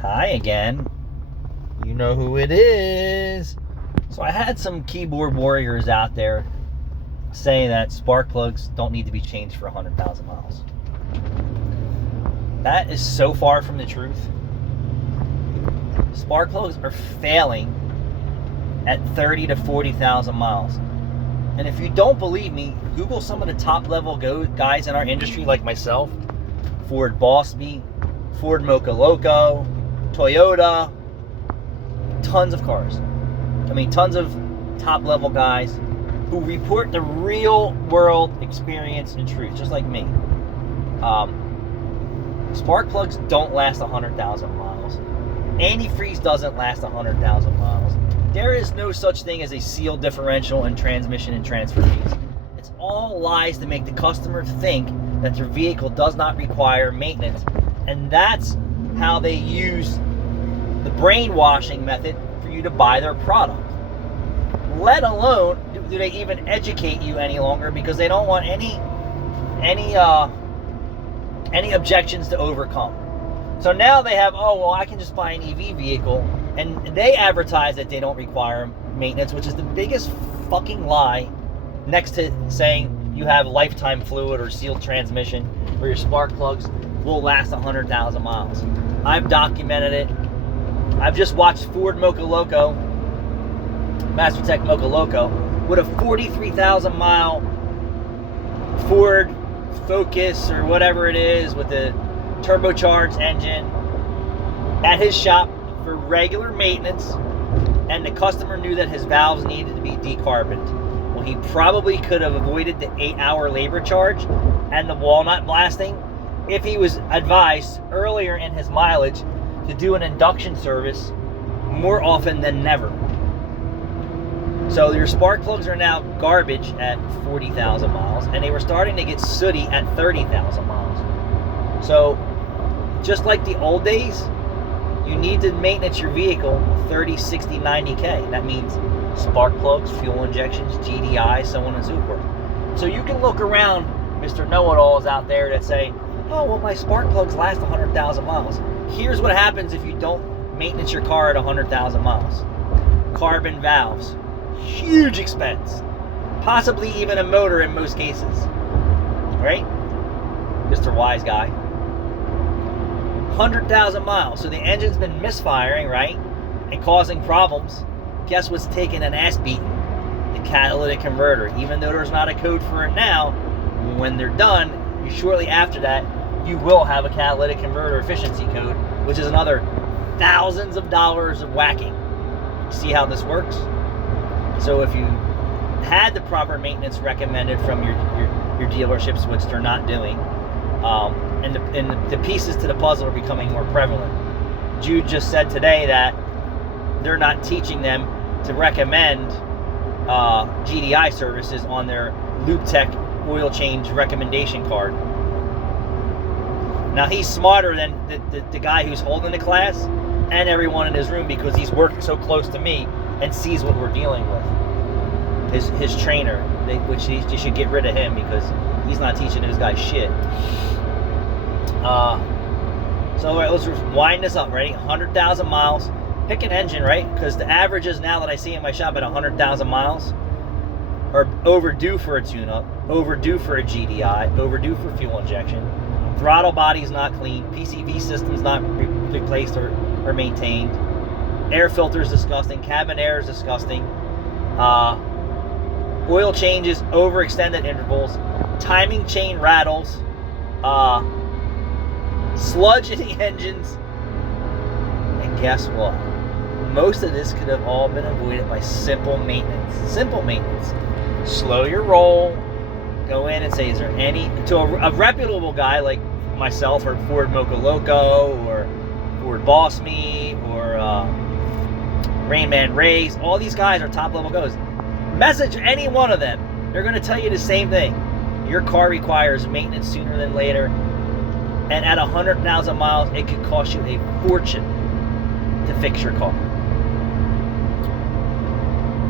Hi again. You know who it is. So I had some keyboard warriors out there saying that spark plugs don't need to be changed for 100,000 miles. That is so far from the truth. Spark plugs are failing at 30 to 40,000 miles. And if you don't believe me, Google some of the top level guys in our industry like myself. Ford Boss Me, Ford Mocha Loco, Toyota, tons of cars. Tons of top level guys who report the real world experience and truth, just like me. Spark plugs don't last 100,000 miles. Antifreeze doesn't last 100,000 miles. There is no such thing as a sealed differential in transmission and transfer fees. It's all lies to make the customer think that their vehicle does not require maintenance. And that's how they use the brainwashing method for you to buy their product. Let alone do they even educate you any longer, because they don't want any objections to overcome. So now they have, I can just buy an EV vehicle, and they advertise that they don't require maintenance, which is the biggest fucking lie, next to saying you have lifetime fluid or sealed transmission where your spark plugs will last 100,000 miles. I've documented it. I've just watched Ford Mocha Loco, Mastertech Mocha Loco, with a 43,000 mile Ford Focus or whatever it is with the turbocharged engine at his shop for regular maintenance, and the customer knew that his valves needed to be decarboned. Well, he probably could have avoided the 8-hour labor charge and the walnut blasting if he was advised earlier in his mileage to do an induction service more often than never. So your spark plugs are now garbage at 40,000 miles, and they were starting to get sooty at 30,000 miles. So just like the old days, you need to maintenance your vehicle 30, 60, 90K. That means spark plugs, fuel injections, GDI, so on and so forth. So you can look around, Mr. Know-it-alls out there that say, my spark plugs last 100,000 miles. Here's what happens if you don't maintenance your car at 100,000 miles. Carbon valves. Huge expense. Possibly even a motor in most cases. Right? Mr. Wise Guy. 100,000 miles. So the engine's been misfiring, right? And causing problems. Guess what's taking an ass beating? The catalytic converter. Even though there's not a code for it now, when they're done, shortly after that, you will have a catalytic converter efficiency code, which is another thousands of dollars of whacking. See how this works? So if you had the proper maintenance recommended from your dealerships, which they're not doing, and the pieces to the puzzle are becoming more prevalent. Jude just said today that they're not teaching them to recommend GDI services on their LubeTech oil change recommendation card. Now he's smarter than the guy who's holding the class and everyone in his room, because he's worked so close to me and sees what we're dealing with. His trainer, which they should get rid of him, because he's not teaching those guys shit. So all right, let's wind this up. Ready? 100,000 miles. Pick an engine, right? Because the averages now that I see in my shop at 100,000 miles are overdue for a tune-up, overdue for a GDI, overdue for fuel injection. Throttle body's not clean. PCV system's not replaced or maintained. Air filter's disgusting. Cabin air is disgusting. Oil changes, overextended intervals. Timing chain rattles. Sludge in the engines. And guess what? Most of this could have all been avoided by simple maintenance. Simple maintenance. Slow your roll. Go in and say, is there any, to a reputable guy like myself, or Ford Mocha Loco, or Ford Boss Me, or Rain Man Rays, all these guys are top level guys. Message any one of them. They're going to tell you the same thing. Your car requires maintenance sooner than later, and at 100,000 miles, it could cost you a fortune to fix your car.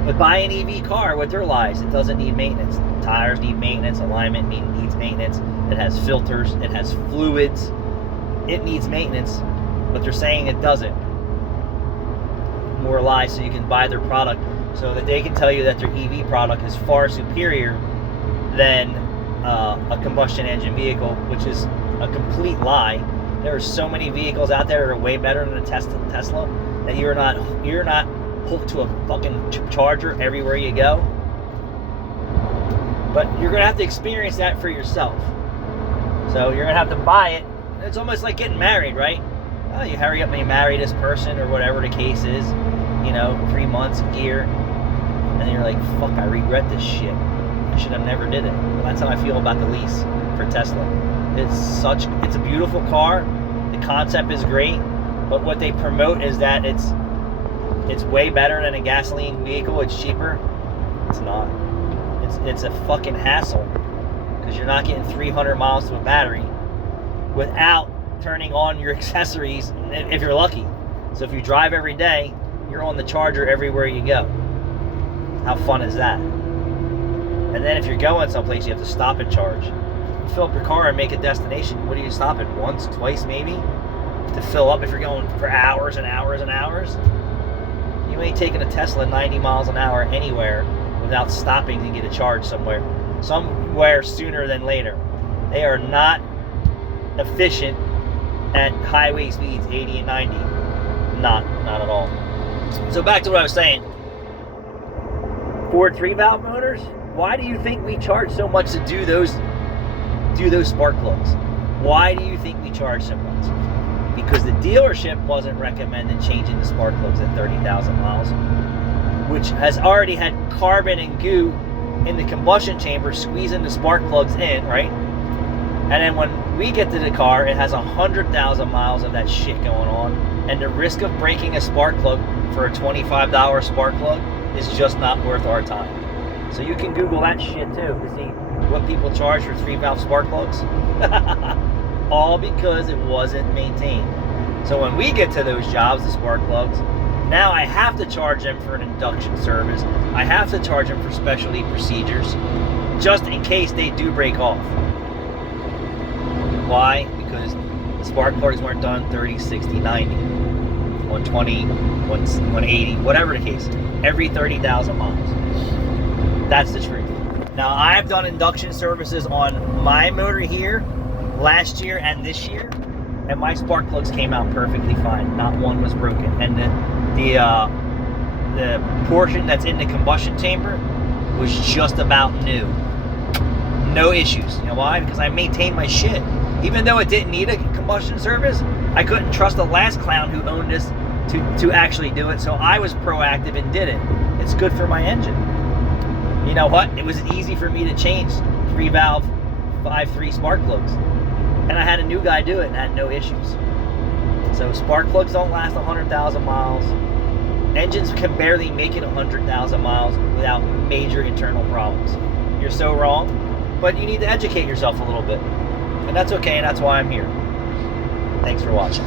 But buy an EV car with their lies. It doesn't need maintenance. Tires need maintenance. Alignment needs maintenance. It has filters. It has fluids. It needs maintenance. but they're saying it doesn't. More lies so you can buy their product, so that they can tell you that their EV product is far superior than a combustion engine vehicle, which is a complete lie. There are so many vehicles out there that are way better than a Tesla that you're not hooked to a fucking charger everywhere you go. But you're gonna have to experience that for yourself. So you're gonna have to buy it. It's almost like getting married, right? Oh, you hurry up and you marry this person or whatever the case is. 3 months, a year, and then you're like, fuck, I regret this shit. I should have never did it. Well, that's how I feel about the lease for Tesla. It's a beautiful car. The concept is great, but what they promote is that it's way better than a gasoline vehicle. It's cheaper. It's not. It's a fucking hassle, because you're not getting 300 miles to a battery without turning on your accessories, if you're lucky. So if you drive every day, you're on the charger everywhere you go. How fun is that? And then if you're going someplace, you have to stop and charge. You fill up your car and make a destination. What do you stop at? Once, twice maybe? To fill up if you're going for hours and hours and hours? You ain't taking a Tesla 90 miles an hour anywhere without stopping to get a charge somewhere sooner than later. They are not efficient at highway speeds 80 and 90. Not at all. So back to what I was saying. Ford 3-valve motors, why do you think we charge so much to do those spark plugs? Why do you think we charge so much? Because the dealership wasn't recommending changing the spark plugs at 30,000 miles, which has already had carbon and goo in the combustion chamber squeezing the spark plugs in, right? And then when we get to the car, it has 100,000 miles of that shit going on, and the risk of breaking a spark plug for a $25 spark plug is just not worth our time. So you can Google that shit too to see what people charge for 3-valve spark plugs. All because it wasn't maintained. So when we get to those jobs, the spark plugs, now I have to charge them for an induction service. I have to charge them for specialty procedures, just in case they do break off. Why? Because the spark plugs weren't done 30, 60, 90, 120, 180, whatever the case. Every 30,000 miles. That's the truth. Now, I've done induction services on my motor here last year and this year, and my spark plugs came out perfectly fine. Not one was broken. And the portion that's in the combustion chamber was just about new. No issues. You know why? Because I maintained my shit. Even though it didn't need a combustion service, I couldn't trust the last clown who owned this to actually do it, so I was proactive and did it. It's good for my engine. You know what? It was easy for me to change 3-valve 5.3 spark plugs. And I had a new guy do it and had no issues. So spark plugs don't last 100,000 miles. Engines can barely make it 100,000 miles without major internal problems. You're so wrong, but you need to educate yourself a little bit. And that's okay, and that's why I'm here. Thanks for watching.